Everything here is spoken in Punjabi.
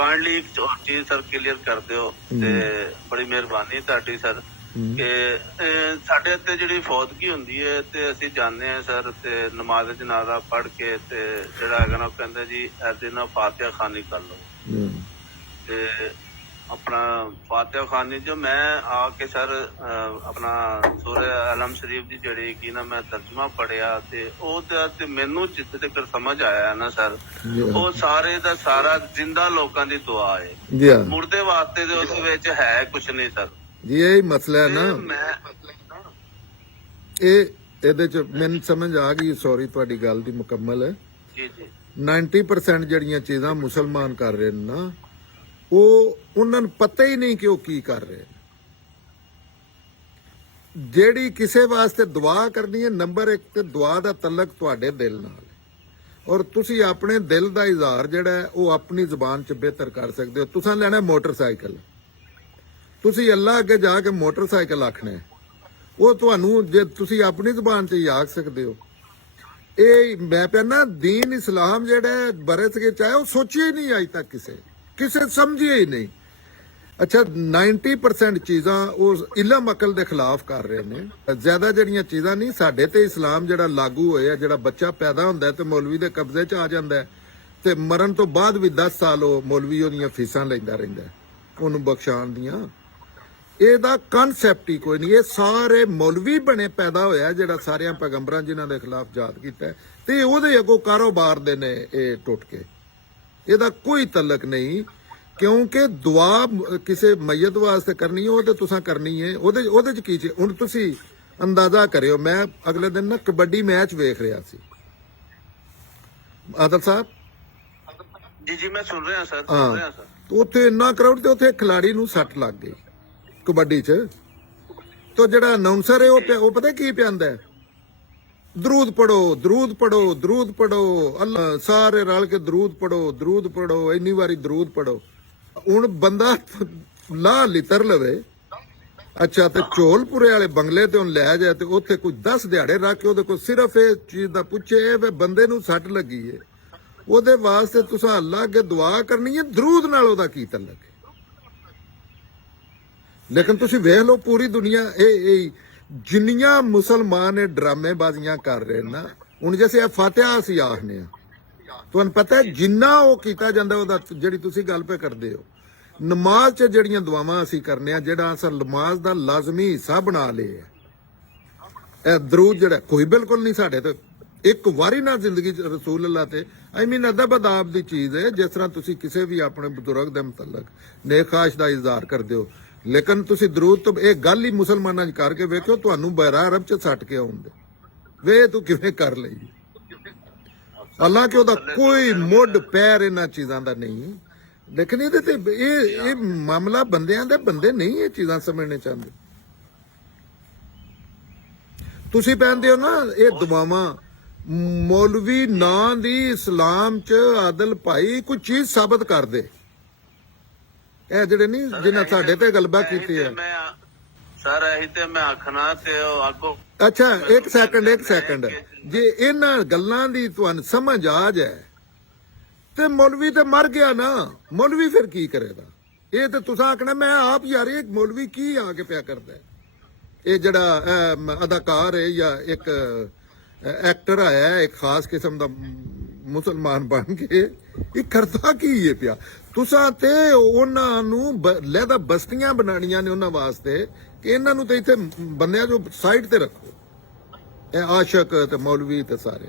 ਕਾਈਂਡਲੀ ਇੱਕ ਚੀਜ਼ ਸਰ ਕਲੀਅਰ ਕਰ ਦਿਓ ਤੇ ਬੜੀ ਮਿਹਰਬਾਨੀ ਤੁਹਾਡੀ ਸਰ ਕਿ ਸਾਡੇ ਇੱਥੇ ਜਿਹੜੀ ਫੌਤਗੀ ਹੁੰਦੀ ਹੈ ਤੇ ਅਸੀਂ ਜਾਂਦੇ ਹਾਂ ਸਰ ਤੇ ਨਮਾਜ਼ ਜਨਾਜ਼ਾ ਪੜ੍ਹ ਕੇ ਤੇ ਜਿਹੜਾ ਹੈਗਾ ਨਾ ਉਹ ਕਹਿੰਦੇ ਜੀ ਐਦੇ ਨਾਲ ਫਾਤਿਹਾ ਖਾਨੀ ਕਰ ਲਓ ਤੇ अपना फातिहा खानी जो मैं आके सर अपना सूरह अलम शरीफ की जड़ी की ना मैं तर्जमा पढ़िया ते मैनू जिथे तक समझ आया है ना सर वो सारे दा सारा जिंदा लोगों की दुआ है मुर्दे वास्ते दे उस विच है कुछ नहीं सर जी यही मसला है ना ਇਹਦੇ ਚ ਮੈਨੂੰ ਸਮਝ ਆ ਗਈ ਸੌਰੀ ਤੁਹਾਡੀ ਗੱਲ ਦੀ ਮੁਕੰਮਲ ਹੈ ਜੀ ਜੀ 90% ਜਿਹੜੀਆਂ ਚੀਜ਼ਾਂ ਮੁਸਲਮਾਨ ਕਰ ਰਹੇ ਨੇ ਨਾ ਉਹ ਉਹਨਾਂ ਨੂੰ ਪਤਾ ਹੀ ਨਹੀਂ ਕਿ ਉਹ ਕੀ ਕਰ ਰਹੇ ਨੇ ਜਿਹੜੀ ਕਿਸੇ ਵਾਸਤੇ ਦੁਆ ਕਰਨੀ ਹੈ ਨੰਬਰ 1 ਤੇ ਦੁਆ ਦਾ ਤਲਕ ਤੁਹਾਡੇ ਦਿਲ ਨਾਲ ਹੈ ਔਰ ਤੁਸੀਂ ਆਪਣੇ ਦਿਲ ਦਾ ਇਜ਼ਹਾਰ ਜਿਹੜਾ ਹੈ ਉਹ ਆਪਣੀ ਜ਼ੁਬਾਨ 'ਚ ਬਿਹਤਰ ਕਰ ਸਕਦੇ ਹੋ ਤੁਸੀਂ ਲੈਣਾ ਮੋਟਰਸਾਈਕਲ ਤੁਸੀਂ ਅੱਲਾ ਅੱਗੇ ਜਾ ਕੇ ਮੋਟਰਸਾਈਕਲ ਆਖਣਾ ਹੈ ਉਹ ਤੁਹਾਨੂੰ ਜੇ ਤੁਸੀਂ ਆਪਣੀ ਜ਼ੁਬਾਨ 'ਚ ਹੀ ਆਖ ਸਕਦੇ ਹੋ ਇਹ ਮੈਂ ਕਹਿੰਦਾ ਦੀਨ ਇਸਲਾਮ ਜਿਹੜਾ ਬਰਸ ਕੇ ਚਾਹੇ ਉਹ ਸੋਚਿਆ ਹੀ ਨਹੀਂ ਅਜ ਤੱਕ ਕਿਸੇ ਸਮਝਿਆ ਹੀ ਨਹੀਂ ਅੱਛਾ 90% ਚੀਜ਼ਾਂ ਉਹ ਇਲਮ ਅਕਲ ਦੇ ਖਿਲਾਫ ਕਰ ਰਹੇ ਨੇ ਜ਼ਿਆਦਾ ਜਿਹੜੀਆਂ ਚੀਜ਼ਾਂ ਨਹੀਂ ਸਾਡੇ ਤੇ ਇਸਲਾਮ ਜਿਹੜਾ ਲਾਗੂ ਹੋਇਆ ਜਿਹੜਾ ਬੱਚਾ ਪੈਦਾ ਹੁੰਦਾ ਤੇ ਮੌਲਵੀ ਦੇ ਕਬਜ਼ੇ 'ਚ ਆ ਜਾਂਦਾ ਤੇ ਮਰਨ ਤੋਂ ਬਾਅਦ ਵੀ 10 ਸਾਲ ਉਹ ਮੌਲਵੀ ਉਹਦੀਆਂ ਫੀਸਾਂ ਲੈਂਦਾ ਰਹਿੰਦਾ ਉਹਨੂੰ ਬਖਸ਼ਾਉਣ ਦੀਆਂ ਇਹਦਾ ਕਨਸੈਪਟ ਹੀ ਕੋਈ ਨਹੀਂ ਇਹ ਸਾਰੇ ਮੌਲਵੀ ਬਣੇ ਪੈਦਾ ਹੋਇਆ ਜਿਹੜਾ ਸਾਰਿਆਂ ਪੈਗੰਬਰਾਂ ਜਿਨ੍ਹਾਂ ਦੇ ਖਿਲਾਫ ਜਾਦ ਕੀਤਾ ਤੇ ਉਹਦੇ ਅੱਗੋਂ ਕਾਰੋਬਾਰ ਦੇ ਨੇ ਇਹ ਟੁੱਟ ਕੇ ਇਹਦਾ ਕੋਈ ਤਲਕ ਨਹੀਂ ਕਿਉਂਕਿ ਦੁਆ ਕਿਸੇ ਮਈਤ ਵਾਸਤੇ ਕਰਨੀ ਹੈ ਉਹ ਤੇ ਤੁਸੀਂ ਕਰਨੀ ਹੈ ਉਹਦੇ ਚ ਕੀ ਚੀਜ਼ ਹੁਣ ਤੁਸੀਂ ਅੰਦਾਜ਼ਾ ਕਰਿਓ ਮੈਂ ਅਗਲੇ ਦਿਨ ਨਾ ਕਬੱਡੀ ਮੈਚ ਵੇਖ ਰਿਹਾ ਸੀ ਆਦਲ ਸਾਹਿਬ ਜੀ ਜੀ ਮੈਂ ਸੁਣ ਰਿਹਾ ਸਰ ਉੱਥੇ ਇੰਨਾ ਕਰਾਊਡ ਤੇ ਉੱਥੇ ਖਿਲਾੜੀ ਨੂੰ ਸੱਟ ਲੱਗ ਗਈ ਕਬੱਡੀ ਚ ਤਾਂ ਜਿਹੜਾ ਅਨਾਉਂਸਰ ਹੈ ਉਹ ਪਤਾ ਕੀ ਪਿਆਂਦਾ ਦਰੂਦ ਪੜੋ ਦਰੂਦ ਪੜੋ ਦਰੂਦ ਪੜੋ ਅੱਲਾ ਸਾਰੇ ਰਲ ਕੇ ਦਰੂਦ ਪੜੋ ਇੰਨੀ ਵਾਰੀ ਦਰੂਦ ਪੜੋ ਹੁਣ ਬੰਦਾ ਲਾ ਲਿਤਰ ਲਵੇ ਅੱਛਾ ਤੇ ਝੋਲਪੁਰੇ ਵਾਲੇ ਬੰਗਲੇ ਤੇ ਹੁਣ ਲੈ ਜਾਏ ਤੇ ਉੱਥੇ ਕੋਈ 10 ਦਿਹਾੜੇ ਰੱਖ ਕੇ ਉਹਦੇ ਕੋਲ ਸਿਰਫ ਇਹ ਚੀਜ਼ ਦਾ ਪੁੱਛੇ ਵੀ ਬੰਦੇ ਨੂੰ ਸੱਟ ਲੱਗੀ ਏ ਉਹਦੇ ਵਾਸਤੇ ਤੁਸੀਂ ਅੱਲਾ ਅੱਗੇ ਦੁਆ ਕਰਨੀ ਹੈ ਦਰੂਦ ਨਾਲ ਉਹਦਾ ਕੀ ਤਲਕ ਹੈ ਲੇਕਿਨ ਤੁਸੀਂ ਵੇਖ ਲਓ ਪੂਰੀ ਦੁਨੀਆ ਇਹ ਜਿੰਨੀਆਂ ਮੁਸਲਮਾਨ ਇਹ ਡਰਾਮੇਬਾਜ਼ੀਆਂ ਕਰ ਰਹੇ ਨਾ ਹੁਣ ਜਿਵੇਂ ਫਾਤਿਹਾ ਅਸੀਂ ਆਖਨੇ ਆ ਤੁਹਾਨੂੰ ਪਤਾ ਜਿੰਨਾ ਉਹ ਕੀਤਾ ਜਾਂਦਾ ਉਹਦਾ ਜਿਹੜੀ ਤੁਸੀਂ ਗੱਲ ਪੇ ਕਰਦੇ ਹੋ ਨਮਾਜ਼ 'ਚ ਜਿਹੜੀਆਂ ਦੁਆਵਾਂ ਅਸੀਂ ਕਰਨੇ ਆ ਜਿਹੜਾ ਅਸਲ ਨਮਾਜ਼ ਦਾ ਲਾਜ਼ਮੀ ਹਿੱਸਾ ਬਣਾ ਲਿਆ ਇਹ ਦਰੂਦ ਜਿਹੜਾ ਕੋਈ ਬਿਲਕੁਲ ਨਹੀਂ ਸਾਡੇ ਤੇ ਇੱਕ ਵਾਰੀ ਨਾ ਜ਼ਿੰਦਗੀ 'ਚ ਰਸੂਲ ਅੱਲਾ ਤੇ ਅਦਬ ਅਦਾਬ ਦੀ ਚੀਜ਼ ਹੈ ਜਿਸ ਤਰ੍ਹਾਂ ਤੁਸੀਂ ਕਿਸੇ ਵੀ ਆਪਣੇ ਬਜ਼ੁਰਗ ਦੇ ਮੁਤਲਕ ਨੇਕਾਸ਼ ਦਾ ਇਜ਼ਹਾਰ ਕਰਦੇ ਹੋ ਲੇਕਿਨ ਤੁਸੀਂ ਦਰੂਦ ਤੋਂ ਇਹ ਗੱਲ ਹੀ ਮੁਸਲਮਾਨਾਂ 'ਚ ਕਰਕੇ ਵੇਖਿਓ ਤੁਹਾਨੂੰ ਬਹਿਰਾ ਅਰਬ 'ਚ ਸੱਟ ਕੇ ਆਉਂਦੇ ਵੇ ਤੂੰ ਕਿਵੇਂ ਕਰ ਲਈ ਹਾਲਾਂਕਿ ਉਹਦਾ ਕੋਈ ਮੁੱਢ ਪੈਰ ਇਹਨਾਂ ਚੀਜ਼ਾਂ ਦਾ ਨਹੀਂ ਲੇਕਿਨ ਇਹਦੇ ਤੇ ਇਹ ਮਾਮਲਾ ਬੰਦਿਆਂ ਦੇ ਬੰਦੇ ਨਹੀਂ ਇਹ ਚੀਜ਼ਾਂ ਸਮਝਣੇ ਚਾਹੁੰਦੇ ਤੁਸੀਂ ਪੈਂਦੇ ਹੋ ਨਾ ਇਹ ਦੁਆਵਾਂ ਮੌਲਵੀ ਨਾਂ ਦੀ ਇਸਲਾਮ 'ਚ ਆਦਲ ਭਾਈ ਕੋਈ ਚੀਜ਼ ਸਾਬਤ ਕਰ ਦੇ ਇਹ ਜਿਹੜੇ ਨਹੀਂ ਜਿਨ੍ਹਾਂ ਸਾਡੇ ਤੇ ਗਲਬਾ ਕੀਤੀ ਹੈ ਸਰ ਇਹੀ ਤੇ ਮੈਂ ਆਖਣਾ ਤੇ ਉਹ ਅੱਗੋਂ ਅੱਛਾ ਇੱਕ ਸੈਕਿੰਡ ਜੇ ਇਹਨਾਂ ਗੱਲਾਂ ਦੀ ਤੁਹਾਨੂੰ ਸਮਝ ਆ ਜਾਏ ਤੇ ਮੌਲਵੀ ਤੇ ਮਰ ਗਿਆ ਨਾ ਮੌਲਵੀ ਫਿਰ ਕੀ ਕਰੇਗਾ ਇਹ ਤੇ ਤੁਸੀਂ ਆਖਣਾ ਮੈਂ ਆਪ ਯਾਰ ਇਹ ਮੌਲਵੀ ਕੀ ਆ ਕੇ ਪਿਆ ਕਰਦਾ ਇਹ ਜਿਹੜਾ ਅਦਾਕਾਰ ਹੈ ਜਾਂ ਇੱਕ ਐਕਟਰ ਆਇਆ ਇੱਕ ਖਾਸ ਕਿਸਮ ਦਾ ਮੁਸਲਮਾਨ ਬਣ ਕੇ ਇਹ ਕਰਦਾ ਕੀ ਹੈ ਪਿਆ ਤੁਸਾਂ ਤੇ ਉਹਨਾਂ ਨੂੰ ਲਹਿਦਾ ਬਸਤੀਆਂ ਬਣਾਉਣੀਆਂ ਨੇ ਉਹਨਾਂ ਵਾਸਤੇ ਕਿ ਇਹਨਾਂ ਨੂੰ ਤੇ ਇੱਥੇ ਬੰਦਿਆਂ ਜੋ ਸਾਈਡ ਤੇ ਰੱਖੋ ਇਹ ਆਸ਼ਕ ਤੇ ਮੌਲਵੀ ਤੇ ਸਾਰੇ